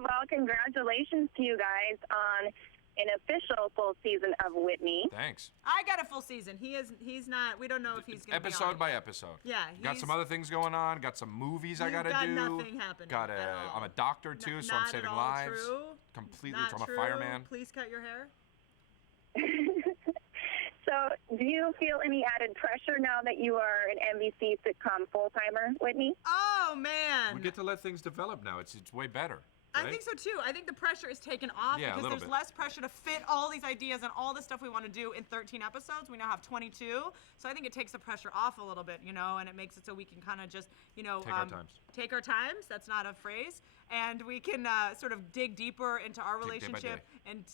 Well, congratulations to you guys on an official full season of Whitney. Thanks. I got a full season. He's not. We don't know if he's going to be on. Episode by episode. Yeah. Got some other things going on. Got some movies I got to do. Got nothing happening at all. I'm a doctor too, so I'm saving lives. True. Completely. Not I'm a true. fireman. Please cut your hair. So, do you feel any added pressure now that you are an NBC sitcom full-timer, Whitney? Oh, man. We get to let things develop now. It's way better. Right? I think so too. I think the pressure is taken off because there's less pressure to fit all these ideas and all the stuff we want to do in 13 episodes. We now have 22. So I think it takes the pressure off a little bit, and it makes it so we can kind of just, take our times. Take our times. That's not a phrase. And we can sort of dig deeper into our relationship and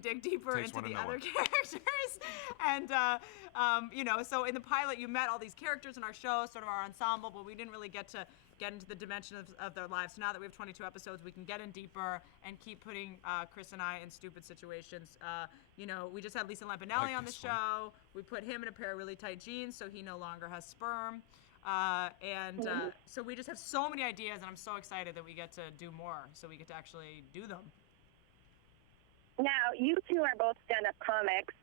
dig deeper into the other characters. And, so in the pilot, you met all these characters in our show, sort of our ensemble, but we didn't really get into the dimension of their lives. So now that we have 22 episodes, we can get in deeper and keep putting Chris and I in stupid situations. We just had Lisa Lampanelli on the show. We put him in a pair of really tight jeans so he no longer has sperm. So we just have so many ideas, and I'm so excited that we get to do more, so we get to actually do them. Now, you two are both stand-up comics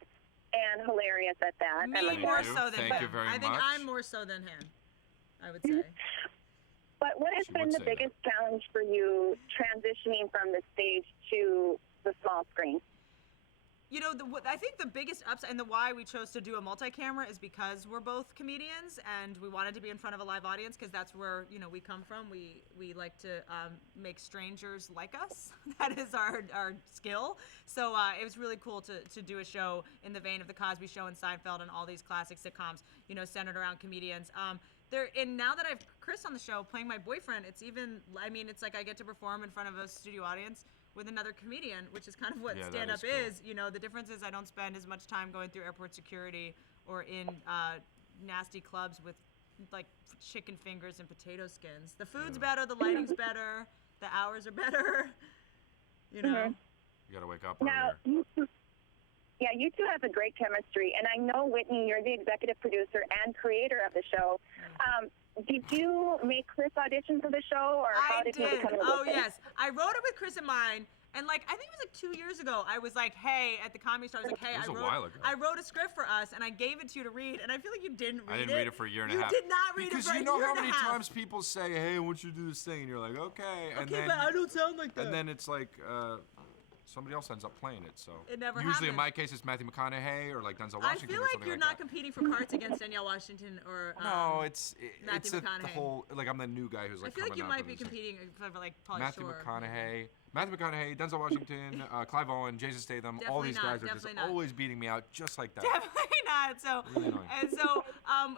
and hilarious at that. Me more so than him. Thank you very much. I think I'm more so than him, I would say. But what has been the biggest challenge for you transitioning from the stage to the small screen? I think the biggest upside and the why we chose to do a multi-camera is because we're both comedians and we wanted to be in front of a live audience because that's where, we come from. We like to make strangers like us. That is our skill. So it was really cool to do a show in the vein of The Cosby Show and Seinfeld and all these classic sitcoms, centered around comedians. And now that I have Chris on the show playing my boyfriend, it's like I get to perform in front of a studio audience with another comedian, which is kind of what stand-up is. The difference is I don't spend as much time going through airport security or in nasty clubs with like chicken fingers and potato skins. The food's better, the lighting's better, the hours are better. You gotta wake up now. Yeah, you two have a great chemistry, and I know, Whitney, you're the executive producer and creator of the show. Did you make Chris audition for the show, or how did he become an Oh, yes. I wrote it with Chris in mind, and I think it was 2 years ago, I was like, hey, at the Comedy Store, I was like, hey, I wrote a script for us, and I gave it to you to read, and I feel like you didn't read it. I didn't read it for a year and a half. You did not read it for a year and a half. Because you know how many times people say, hey, I want you to do this thing, and you're like, okay. And but I don't sound like that. And then it's like, somebody else ends up playing it, so. It never Usually happens. in my case, it's Matthew McConaughey or Denzel Washington. I feel like you're not competing for parts against Danielle Washington or no, it's Matthew the whole, I'm the new guy who's I feel like you might be competing for Pauly Matthew Shore. Matthew McConaughey, Denzel Washington, Clive Owen, Jason Statham, Definitely all these guys are just always beating me out just like that. Definitely not. So, really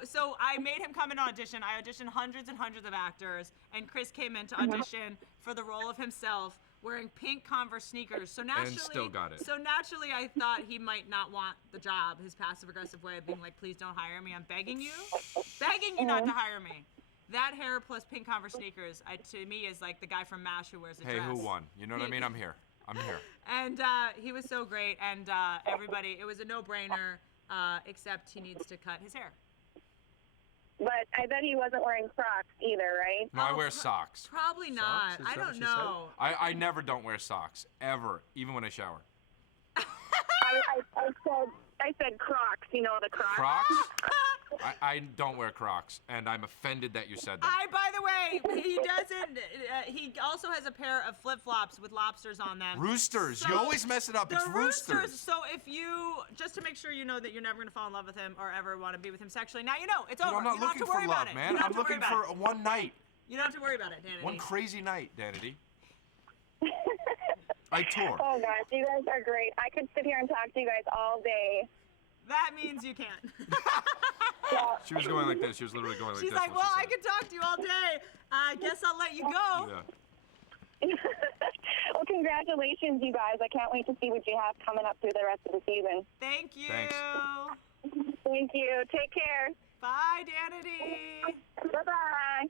so I made him come in to audition. I auditioned hundreds and hundreds of actors, and Chris came in to audition for the role of himself, wearing pink Converse sneakers. So naturally, and still got it. So naturally, I thought he might not want the job. His passive-aggressive way of being like, "Please don't hire me. I'm begging you not to hire me." That hair plus pink Converse sneakers, to me, is like the guy from MASH who wears a dress. Hey, who won? You know what I mean? I'm here. And he was so great, and everybody, it was a no-brainer, except he needs to cut his hair. But I bet he wasn't wearing Crocs either, right? No, I wear socks. Probably not. I don't know. I never don't wear socks, ever, even when I shower. I said Crocs, the Crocs. Crocs? I don't wear Crocs, and I'm offended that you said that. By the way, he doesn't. He also has a pair of flip-flops with lobsters on them. Roosters. So you always mess it up. It's roosters. So if just to make sure you know that you're never going to fall in love with him or ever want to be with him sexually, now you know. It's over. I'm not looking for love, man. I'm looking for one night. You don't have to worry about it, Danity. One crazy night, Danity. I tour. Oh, gosh. You guys are great. I could sit here and talk to you guys all day. That means you can't. She was going like this. She was literally going like this. She's like, well, I could talk to you all day. I guess I'll let you go. Yeah. Well, congratulations, you guys. I can't wait to see what you have coming up through the rest of the season. Thank you. Thanks. Thank you. Take care. Bye, Danity. Bye-bye.